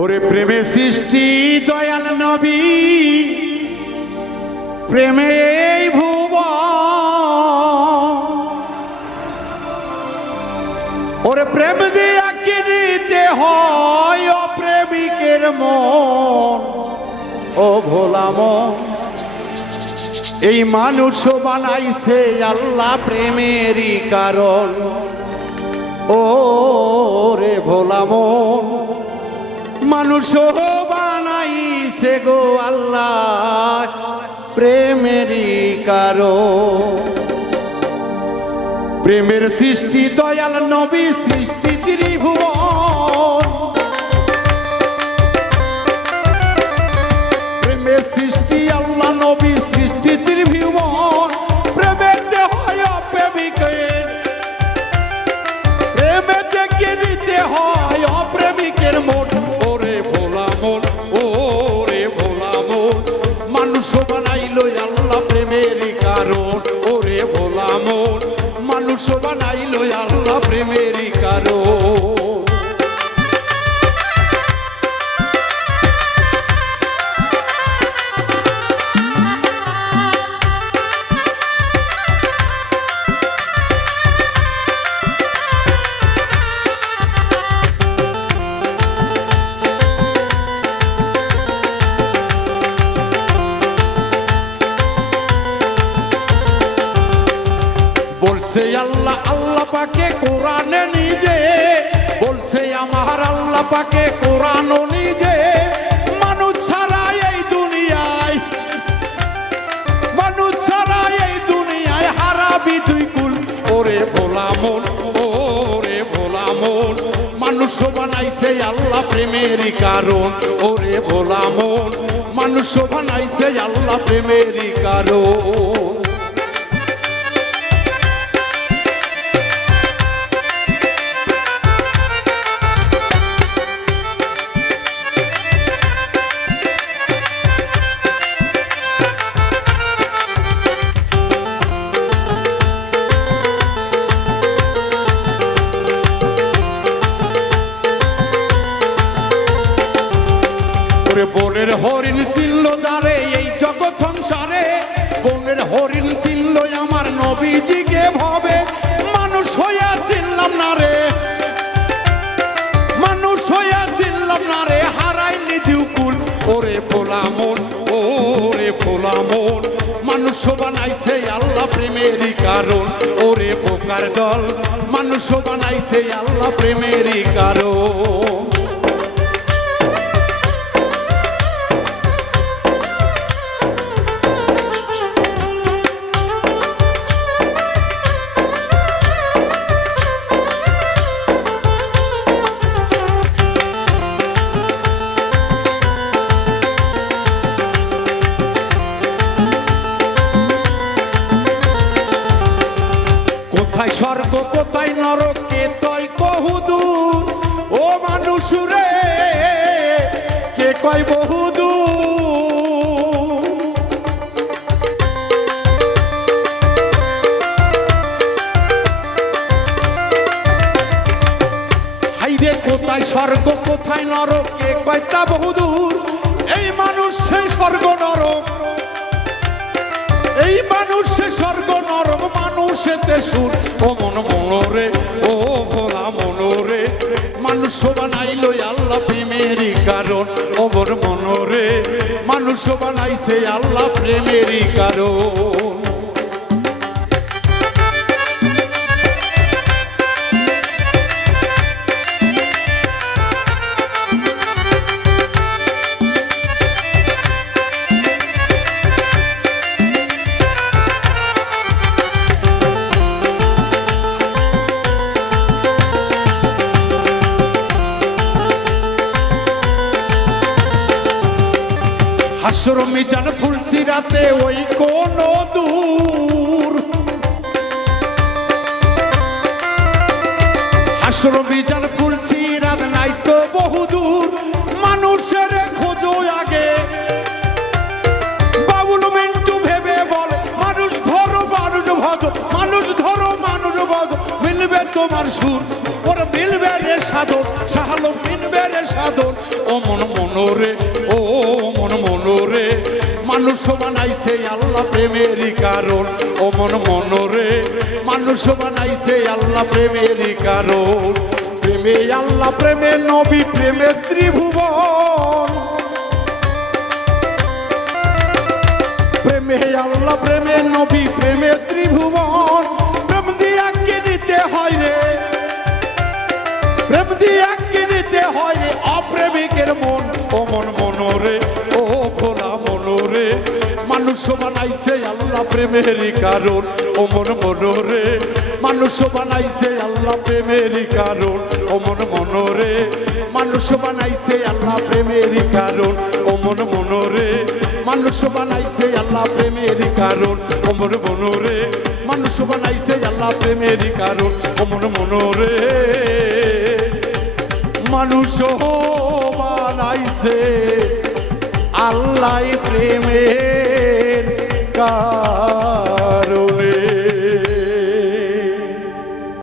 ওরে প্রেমে সৃষ্টি দয়াল নবী, প্রেমে এই ভুবন। ওরে প্রেম দিয়া কিনিতে হয় অপ্রেমিকের মন। ও ভোলা মন, এই মানুষ বানাইছে আল্লাহ প্রেমেরই কারণ। ও রে ভোলা মন, মানুষ বানাইছে গো আল্লাহ প্রেমেরই কারণ। প্রেমের সৃষ্টি দয়াল নবী, সৃষ্টি ত্রিভুবন। প্রেমের সৃষ্টি আল্লাহ নবী, সৃষ্টি ত্রিভুবন। প্রেমেতে হয় অপ্রেমিকের, প্রেমেতে কিনিতে হয় অপ্রেমিকের মন। ওরে ভোলা মন, ওরে ভোলা মন, মানুষ বানাইলো আল্লাহ প্রেমেরই কারণ। ওরে ভোলা মন, মানুষ বানাইলো আল্লাহ প্রেমেরই কারণ। বলছে আল্লাহ, আল্লাহ পাকে কোরআনে নিজে, বলছে আমার আল্লাহ পাকে কোরআন নিজে। মানুষ ছাড়া এই দুনিয়ায়, মানুষ ছাড়া এই দুনিয়ায় হারাবি তুই কুল। ওরে ভোলা মন, ওরে ভোলা মন, মানুষ বানাইছে আল্লাহ প্রেমেরই কারণ। ওরে ভোলা মন, মানুষ বানাইছে আল্লাহ প্রেমেরই কারণ। বনের হরিণ চিনল যারে এই জগৎ সংসারে, বনের হরিণ চিনল আমার নবীজিকে ভবে। মানুষ হইয়া চিনলাম না রে, মানুষ হইয়া চিনলাম না রে, হারাইলি দিউকুল। ওরে ভোলা মন, ওরে ভোলা মন, মানুষ বানাইছে আল্লাহ প্রেমেরই কারণ। ওরে বোকার দল, মানুষ বানাইছে আল্লাহ প্রেমেরই কারণ। কোথায় স্বর্গ কোথায় নরক কে তয় বহুদূর। ও মানুষ রে কে কয় বহুদূর। হাইরে কোথায় স্বর্গ কোথায় নরক কে কয় তা বহুদূর। এই মানুষ সেই স্বর্গ নরক, এই মানুষ সে স্বর্গ নরক, মানুষেতে সুর। ও মন মনোরে, ও ভোলা মনোরে, মানুষ বানাইলো আল্লাহ প্রেমেরই কারণ। ও মন মনোরে, মানুষ বানাইছে আল্লাহ প্রেমেরই কারণ। হাসর মিজান ফুলসিরাতে ওই কোন দূর। হাসর মিজান ফুলসিরাত নাই তো বহুদূর। মানুষের খোঁজো আগে, বাবুল মিন্টু ভেবে বলে মানুষ ধরো মানুষ ভজ, মানুষ ধরো মানুষ ভজ, মিলবে তোমার সুর। ওর মিলবে রে সাধন, শাহালো মিনবে রে সাধন ও মন মনোরে ও মন মনোরে মানুষ বানাইছে আল্লাহ প্রেমেরই কারণ ও মন মনোরে মানুষ বানাইছে আল্লাহ প্রেমেরই কারণ প্রেমে আল্লাহ প্রেমে নবী প্রেমে ত্রিভুবন প্রেমে আল্লাহ প্রেমে নবী প্রেমে ত্রিভুবন প্রেম দিয়া কিনিতে হয় রে প্রেম দিয়া কিনিতে হয় রে অপ্রেমিকের মন ও মন মনোরে ও ভোলা মনোরে মানুষ বানাইছে আল্লাহ প্রেমেরই কারণ ও মন মনোরে মানুষ বানাইছে আল্লাহ প্রেমেরই কারণ ও মন মনোরে মানুষ বানাইছে আল্লাহ প্রেমেরই কারণ ও মন মনোরে মানুষ বানাইছে আল্লাহ প্রেমেরই কারণ ও মন মনোরে মানুষ বানাইছে আল্লাহ প্রেমেরই কারণ ও মন মনোরে মানুষ বানাইছে আল্লাহ প্রেমের কারণ